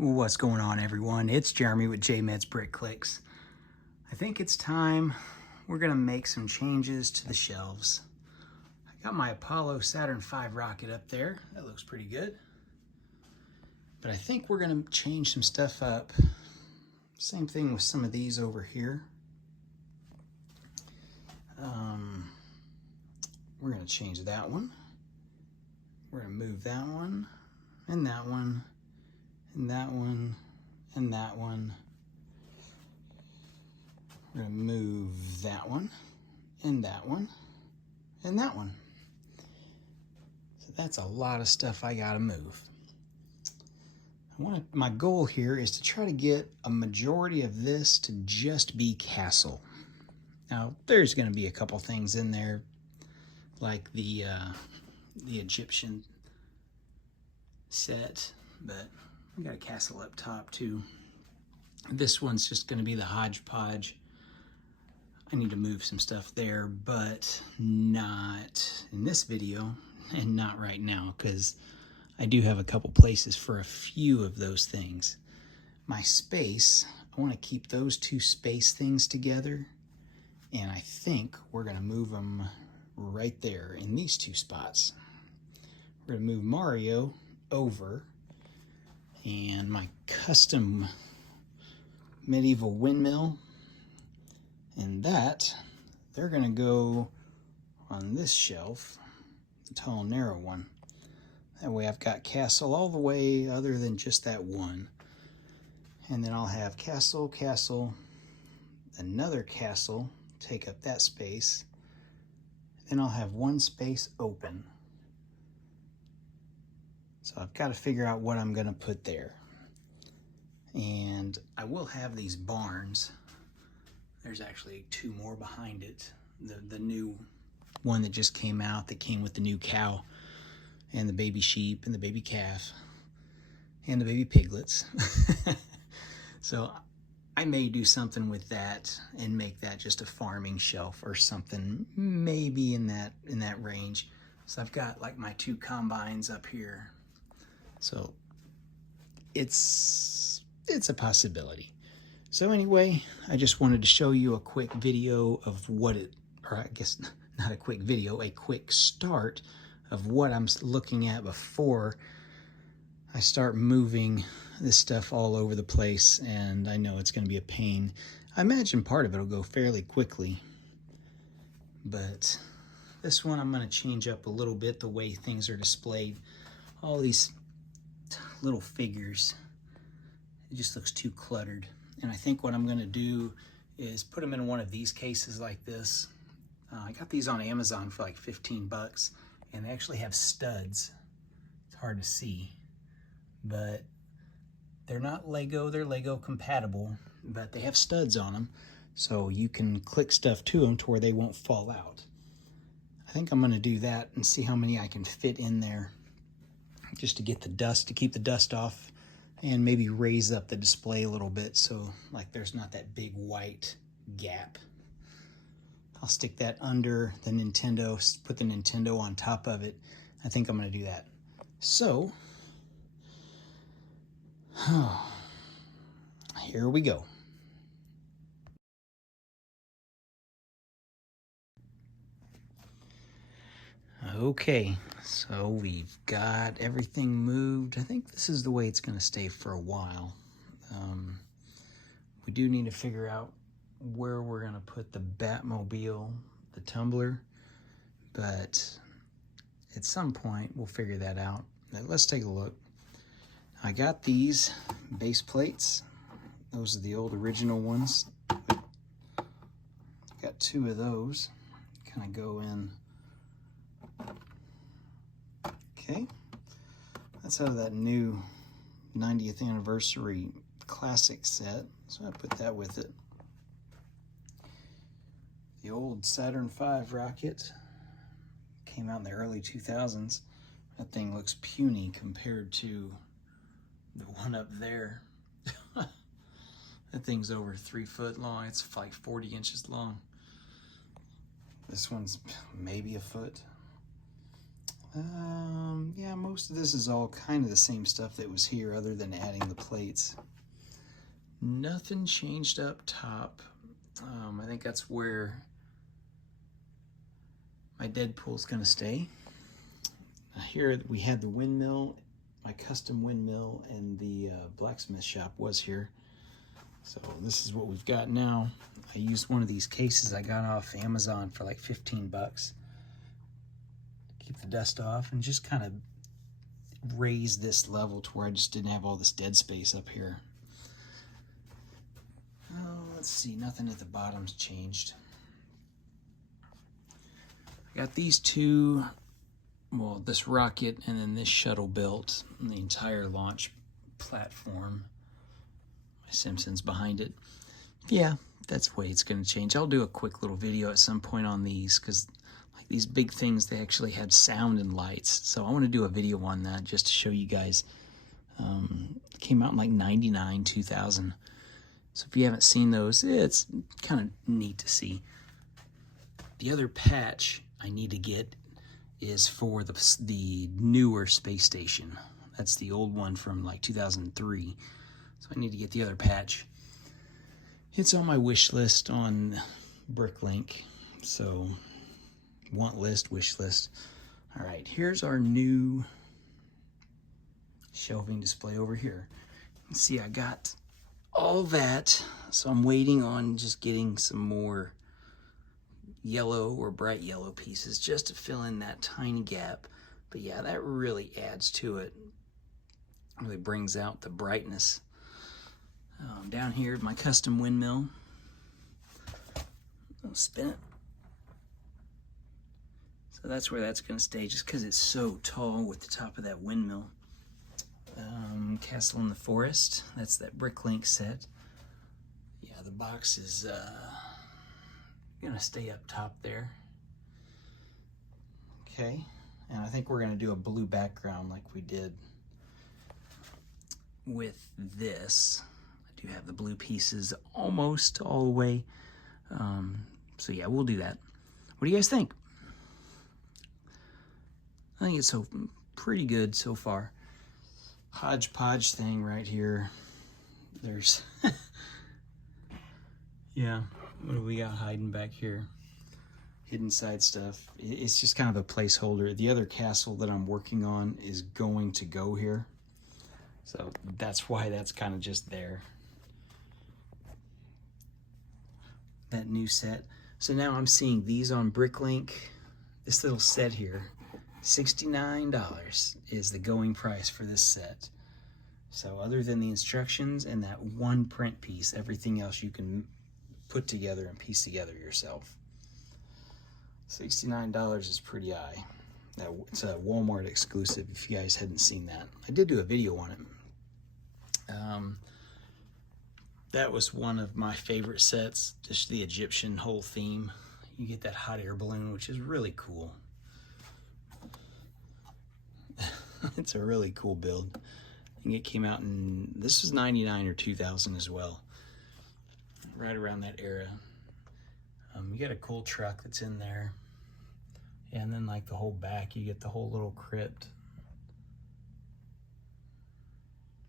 What's going on, everyone? It's Jeremy with JMed's Brick Clicks. I think it's time we're gonna make some changes to the shelves. I got my Apollo Saturn V rocket up there. That looks pretty good. But I think we're gonna change some stuff up. Same thing with some of these over here. We're gonna change that one. We're gonna move that one, and that one, and that one, and that one. We're gonna move that one, and that one, and that one. So that's a lot of stuff I gotta move. My goal here is to try to get a majority of this to just be castle. Now, there's gonna be a couple things in there, like the Egyptian set, but we got a castle up top too. This one's just going to be the hodgepodge. I need to move some stuff there, but not in this video and not right now, because I do have a couple places for a few of those things. My space, I want to keep those two space things together, and I think we're going to move them right there in these two spots. We're going to move Mario over, and my custom medieval windmill and that, they're going to go on this shelf, the tall narrow one. That way I've got castle all the way other than just that one. And then I'll have castle, castle, another castle, take up that space. Then I'll have one space open. So I've got to figure out what I'm going to put there. And I will have these barns. There's actually two more behind it. The new one that just came out, that came with the new cow and the baby sheep and the baby calf and the baby piglets. So I may do something with that and make that just a farming shelf or something, maybe in that range. So I've got like my two combines up here. So it's a possibility. So anyway, I just wanted to show you a quick video of what or I guess not a quick video, a quick start of what I'm looking at before I start moving this stuff all over the place. And I know it's going to be a pain. I imagine part of it will go fairly quickly, but this one I'm going to change up a little bit the way things are displayed. All these little figures, it just looks too cluttered. And I think what I'm going to do is put them in one of these cases like this. I got these on Amazon for like 15 bucks, and they actually have studs. It's hard to see, but they're not Lego, they're Lego compatible, but they have studs on them, so you can click stuff to them to where they won't fall out. I think I'm going to do that and see how many I can fit in there, just to get the dust, to keep the dust off, and maybe raise up the display a little bit so like there's not that big white gap. I'll stick that under the Nintendo, put the Nintendo on top of it. I think I'm going to do that. So, here we go. Okay, so we've got everything moved. I think this is the way it's going to stay for a while. We do need to figure out where we're going to put the Batmobile, the tumbler, but at some point we'll figure that out. Now, let's take a look. I got these base plates. Those are the old original ones. Got two of those. Kind of go in. Okay, that's out of that new 90th anniversary classic set, so I put that with it. The old Saturn V rocket came out in the early 2000s. That thing looks puny compared to the one up there. That thing's over 3 foot long. It's like 40 inches long. This one's maybe a foot. Yeah, most of this is all kind of the same stuff that was here other than adding the plates. Nothing changed up top. I think that's where my Deadpool's gonna stay. Here we had the windmill, my custom windmill, and the blacksmith shop was here. So this is what we've got now. I used one of these cases I got off Amazon for like 15 bucks. Keep the dust off and just kind of raise this level to where I just didn't have all this dead space up here. Oh, let's see, nothing at the bottom's changed. I got these two, well, this rocket and then this shuttle built, and the entire launch platform. My Simpsons behind it. Yeah, that's the way it's going to change. I'll do a quick little video at some point on these, because like these big things, they actually have sound and lights. So I want to do a video on that just to show you guys. It came out in like 99, 2000. So if you haven't seen those, it's kind of neat to see. The other patch I need to get is for the newer space station. That's the old one from like 2003. So I need to get the other patch. It's on my wish list on Bricklink. So want list, wish list. All right, here's our new shelving display over here. You can see I got all that. So I'm waiting on just getting some more yellow or bright yellow pieces just to fill in that tiny gap. But yeah, that really adds to it. Really brings out the brightness. Down here, my custom windmill. I'll spin it. So that's where that's going to stay, just because it's so tall with the top of that windmill. Castle in the Forest. That's that Bricklink set. Yeah, the box is going to stay up top there. Okay, and I think we're going to do a blue background like we did with this. I do have the blue pieces almost all the way. So yeah, we'll do that. What do you guys think? I think it's pretty good so far. Hodgepodge thing right here. There's, yeah, what do we got hiding back here? Hidden side stuff. It's just kind of a placeholder. The other castle that I'm working on is going to go here. So that's why that's kind of just there. That new set. So now I'm seeing these on Bricklink. This little set here, $69 is the going price for this set. So other than the instructions and that one print piece, everything else you can put together and piece together yourself. $69 is pretty high. It's a Walmart exclusive if you guys hadn't seen that. I did do a video on it. That was one of my favorite sets, just the Egyptian whole theme. You get that hot air balloon, which is really cool. It's a really cool build. I think it came out in, this was 99 or 2000 as well. Right around that era. You got a cool truck that's in there. And then like the whole back, you get the whole little crypt.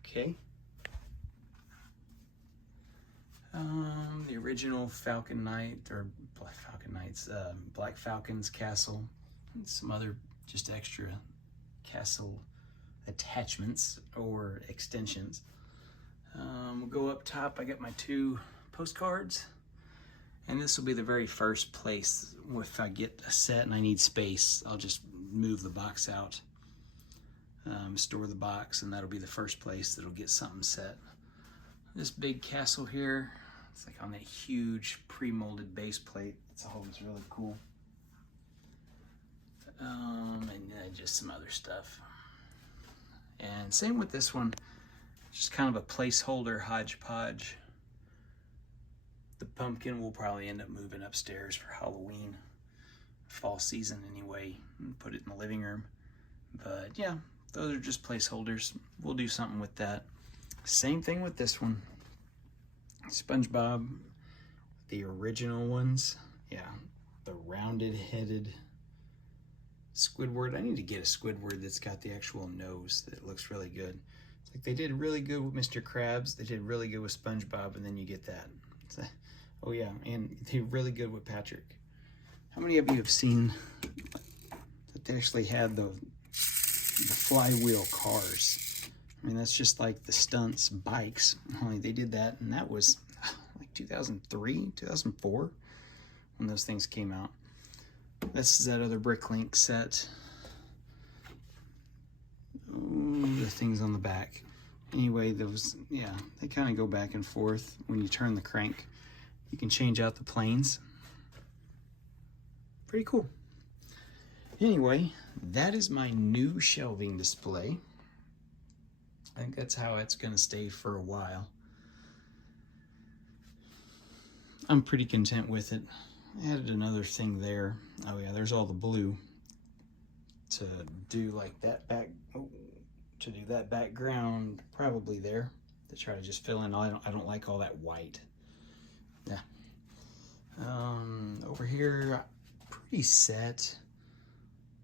Okay. The original Falcon Knight, or Falcon Knights, Black Falcon's castle, and some other just extra castle attachments or extensions. We'll go up top. I got my two postcards, and this will be the very first place. If I get a set and I need space, I'll just move the box out, store the box, and that'll be the first place that'll get something set. This big castle here, it's like on that huge pre-molded base plate. It's always really cool. And just some other stuff. And same with this one, just kind of a placeholder hodgepodge. The pumpkin will probably end up moving upstairs for Halloween, fall season anyway, and put it in the living room. But yeah, those are just placeholders. We'll do something with that. Same thing with this one. SpongeBob, the original ones. Yeah, the rounded headed Squidward. I need to get a Squidward that's got the actual nose that looks really good. It's like they did really good with Mr. Krabs. They did really good with SpongeBob, and then you get that. Oh yeah, and they did really good with Patrick. How many of you have seen that they actually had the flywheel cars? I mean, that's just like the stunts bikes. Only they did that, and that was like 2003, 2004 when those things came out. This is that other Bricklink set. Oh, the things on the back. Anyway, those, yeah, they kind of go back and forth. When you turn the crank, you can change out the planes. Pretty cool. Anyway, that is my new shelving display. I think that's how it's going to stay for a while. I'm pretty content with it. I added another thing there. Oh yeah, there's all the blue to do like that back, to do that background probably there, to try to just fill in. I don't like all that white. Yeah. Over here, pretty set.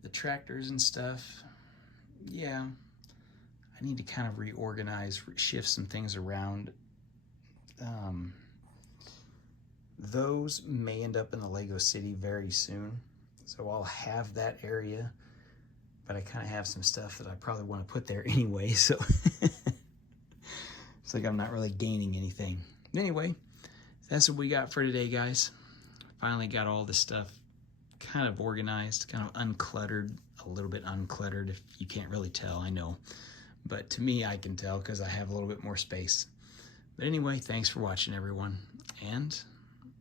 The tractors and stuff. Yeah. I need to kind of reorganize, shift some things around. Those may end up in the Lego City very soon, so I'll have that area, but I kind of have some stuff that I probably want to put there anyway, so it's like I'm not really gaining anything. Anyway, that's what we got for today, guys. Finally got all this stuff kind of organized, kind of uncluttered, a little bit uncluttered, if you can't really tell, I know. But to me, I can tell because I have a little bit more space. But anyway, thanks for watching, everyone, and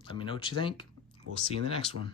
let me know what you think. We'll see you in the next one.